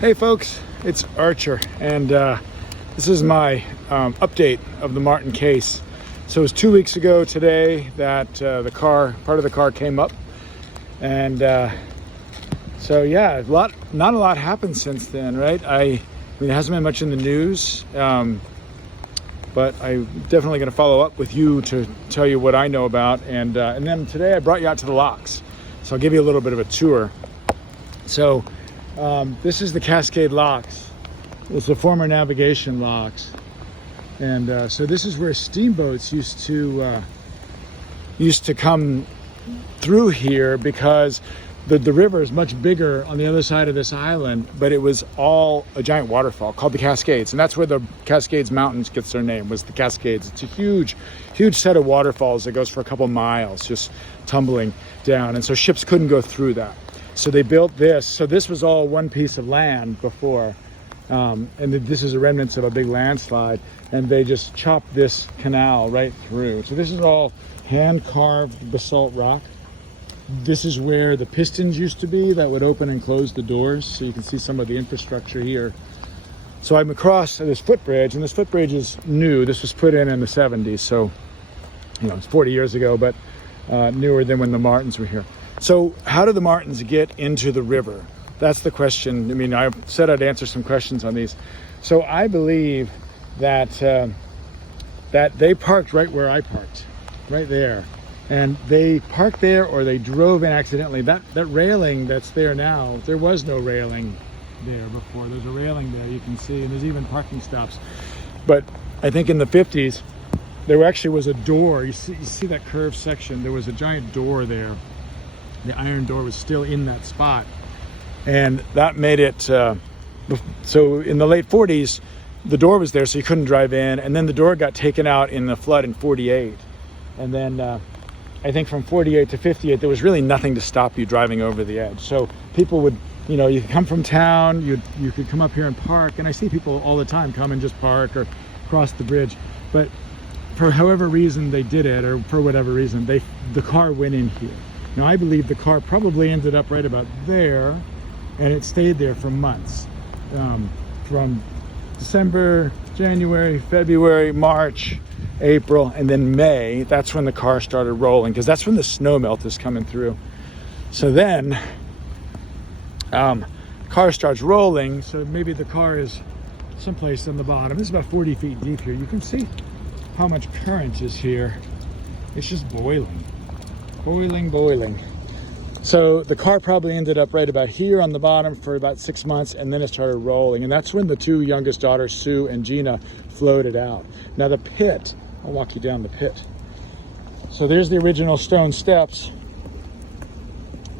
Hey folks, it's Archer, and this is my update of the Martin case. So it was 2 weeks ago today that part of the car came up, and so yeah, not a lot happened since then, right? I mean, it hasn't been much in the news, but I'm definitely going to follow up with you to tell you what I know about, and then today I brought you out to the locks, so I'll give you a little bit of a tour. So. This is the Cascade locks. It's the former navigation locks, and so this is where steamboats used to come through here, because the river is much bigger on the other side of this island, but it was all a giant waterfall called the Cascades, and that's where the Cascades Mountains gets their name, was the Cascades. It's a huge set of waterfalls that goes for a couple miles, just tumbling down, and so ships couldn't go through that. So they built this. So this was all one piece of land before, and this is the remnants of a big landslide, and they just chopped this canal right through. So this is all hand-carved basalt rock. This is where the pistons used to be that would open and close the doors, so you can see some of the infrastructure here. So I'm across this footbridge, and this footbridge is new. This was put in the 70s, so it's 40 years ago, but newer than when the Martins were here. So how do the Martins get into the river? That's the question. I mean, I said I'd answer some questions on these. So I believe that that they parked right where I parked, right there. And they parked there, or they drove in accidentally. That railing that's there now, there was no railing there before. There's a railing there, you can see, and there's even parking stops. But I think in the 50s, there actually was a door. You see that curved section? There was a giant door there. The iron door was still in that spot, and that made it so in the late 40s the door was there, so you couldn't drive in, and then the door got taken out in the flood in 48, and then I think from 48 to 58 there was really nothing to stop you driving over the edge. So people would, you could come from town, you could come up here and park, and I see people all the time come and just park or cross the bridge, but for however reason they did it, or for whatever reason, the car went in here. Now, I believe the car probably ended up right about there, and it stayed there for months. From December, January, February, March, April, and then May. That's when the car started rolling, because that's when the snow melt is coming through. So then, car starts rolling, so maybe the car is someplace on the bottom. This is about 40 feet deep here. You can see how much current is here. It's just boiling. Boiling. So the car probably ended up right about here on the bottom for about 6 months, and then it started rolling, and that's when the two youngest daughters, Sue and Gina, floated out. Now the pit, I'll walk you down the pit. So there's the original stone steps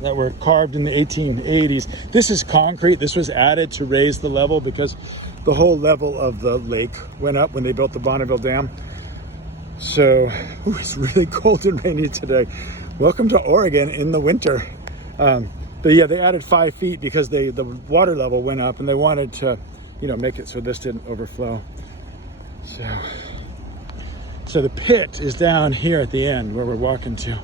that were carved in the 1880s. This is concrete. This was added to raise the level, because the whole level of the lake went up when they built the Bonneville Dam. So it's really cold and rainy today. Welcome to Oregon in the winter. But yeah, they added 5 feet because the water level went up, and they wanted to, make it so this didn't overflow. So the pit is down here at the end where we're walking to.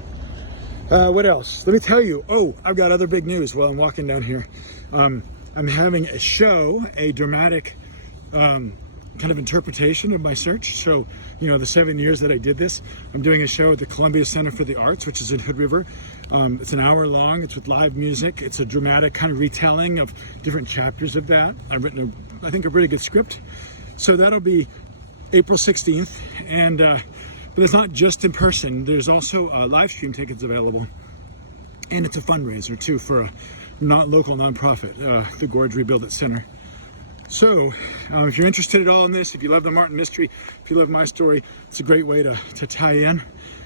What else? Let me tell you. Oh, I've got other big news while I'm walking down here. I'm having a show, a dramatic kind of interpretation of my search. So, the 7 years that I did this, I'm doing a show at the Columbia Center for the Arts, which is in Hood River. It's an hour long. It's with live music. It's a dramatic kind of retelling of different chapters of that. I've written, I think, a pretty good script. So that'll be April 16th. And but it's not just in person. There's also live stream tickets available. And it's a fundraiser, too, for a local nonprofit, the Gorge Rebuild It Center. So, if you're interested at all in this, if you love the Martin mystery, if you love my story, it's a great way to tie in.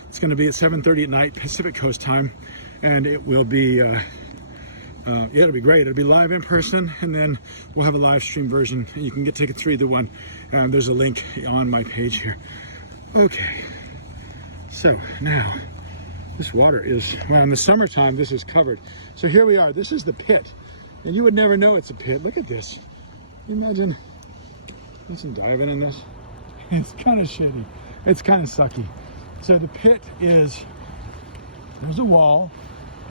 It's going to be at 7:30 at night, Pacific Coast time, and it will be, it'll be great. It'll be live in person, and then we'll have a live stream version. You can get tickets for either one. There's a link on my page here. Okay, so now, this water is, well, in the summertime, this is covered. So here we are. This is the pit, and you would never know it's a pit. Look at this. Imagine diving in this. It's kind of shitty. It's kind of sucky. So the pit is, there's a wall.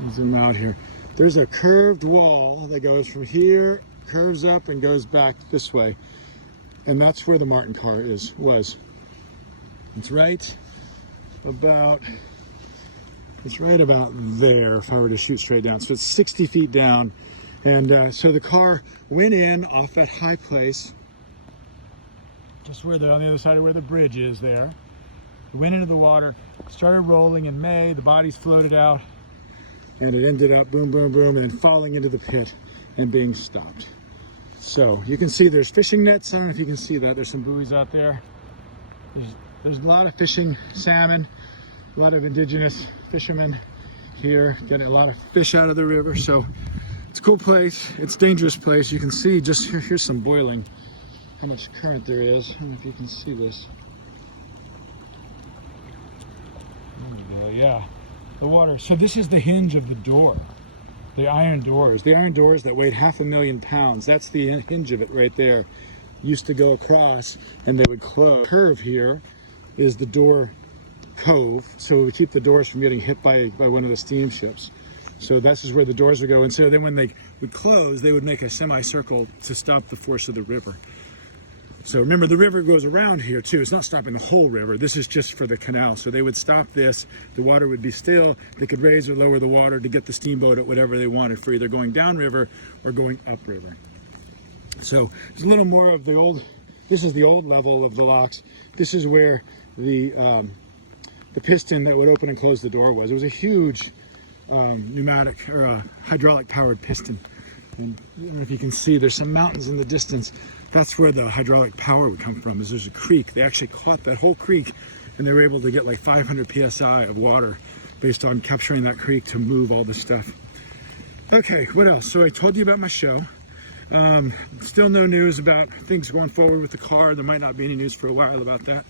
I'll zoom out here. there's a curved wall that goes from here, curves up and goes back this way. And that's where the Martin car was. It's right about there if I were to shoot straight down. So it's 60 feet down. And so the car went in off that high place, just where on the other side of where the bridge is there. It went into the water, started rolling in May, the bodies floated out, and it ended up boom, boom, boom, and then falling into the pit and being stopped. So you can see there's fishing nets. I don't know if you can see that. There's some buoys out there. There's a lot of fishing, salmon, a lot of indigenous fishermen here getting a lot of fish out of the river. So it's a cool place. It's a dangerous place. You can see just here's some boiling, how much current there is. I don't know if you can see this. Yeah, the water. So this is the hinge of the door. The iron doors that weighed 500,000 pounds. That's the hinge of it right there. Used to go across and they would close. The curve here is the door cove, so it would keep the doors from getting hit by one of the steamships. So this is where the doors would go. And so then when they would close, they would make a semicircle to stop the force of the river. So remember, the river goes around here too. It's not stopping the whole river. This is just for the canal. So they would stop this. The water would be still. They could raise or lower the water to get the steamboat at whatever they wanted for either going downriver or going upriver. So there's a little more of the old. This is the old level of the locks. This is where the piston that would open and close the door was. It was a huge pneumatic or hydraulic powered piston. And I don't know if you can see, there's some mountains in the distance. That's where the hydraulic power would come from, is there's a creek. They actually caught that whole creek and they were able to get like 500 PSI of water based on capturing that creek to move all the stuff. Okay, what else? So I told you about my show. Still no news about things going forward with the car. There might not be any news for a while about that.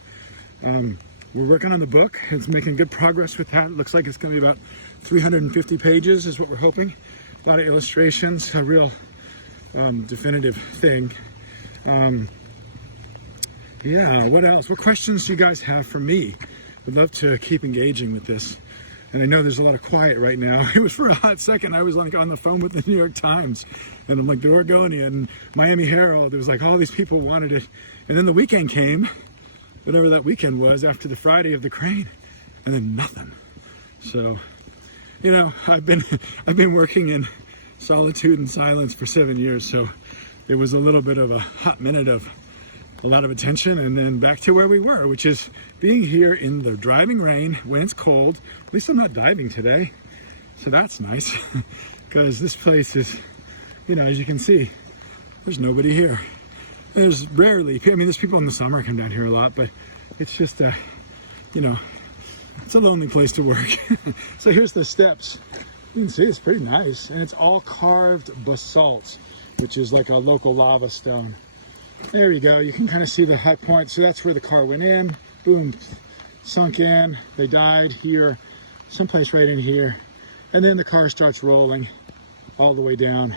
We're working on the book. It's making good progress with that. It looks like it's going to be about 350 pages is what we're hoping. A lot of illustrations, a real definitive thing. Yeah, what else? What questions do you guys have for me? Would love to keep engaging with this. And I know there's a lot of quiet right now. It was for a hot second, I was like on the phone with the New York Times. And I'm like, the Oregonian, Miami Herald. There was like all these people wanted it. And then the weekend came, whatever that weekend was, after the Friday of the crane. And then nothing. So, you know, I've been working in solitude and silence for 7 years. So it was a little bit of a hot minute of a lot of attention, and then back to where we were, which is being here in the driving rain when it's cold. At least I'm not diving today, so that's nice. Because this place is, you know, as you can see, there's nobody here. There's rarely, I mean, there's people in the summer come down here a lot, but it's just, you know, it's a lonely place to work. So here's the steps. You can see it's pretty nice, and it's all carved basalt, which is like a local lava stone. There you go. You can kind of see the high point. So that's where the car went in. Boom, sunk in. They died here, someplace right in here. And then the car starts rolling all the way down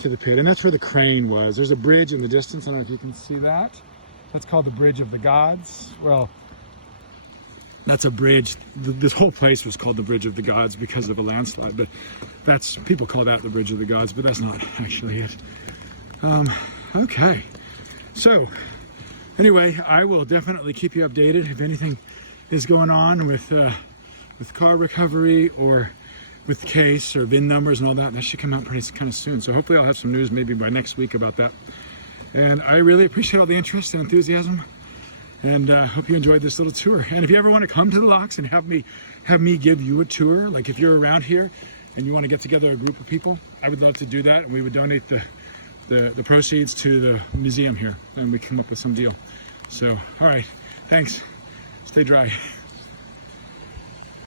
to the pit. And that's where the crane was. There's a bridge in the distance. I don't know if you can see that. That's called the Bridge of the Gods. Well, that's a bridge. This whole place was called the Bridge of the Gods because of a landslide. But that's, people call that the Bridge of the Gods, but that's not actually it. Okay. So, anyway, I will definitely keep you updated if anything is going on with car recovery or with the case or VIN numbers and all that. That should come out pretty kind of soon. So hopefully I'll have some news maybe by next week about that. And I really appreciate all the interest and enthusiasm. And hope you enjoyed this little tour. And if you ever want to come to the locks and have me give you a tour, like if you're around here and you want to get together a group of people, I would love to do that. And we would donate the proceeds to the museum here, and we come up with some deal. So, all right, thanks. Stay dry.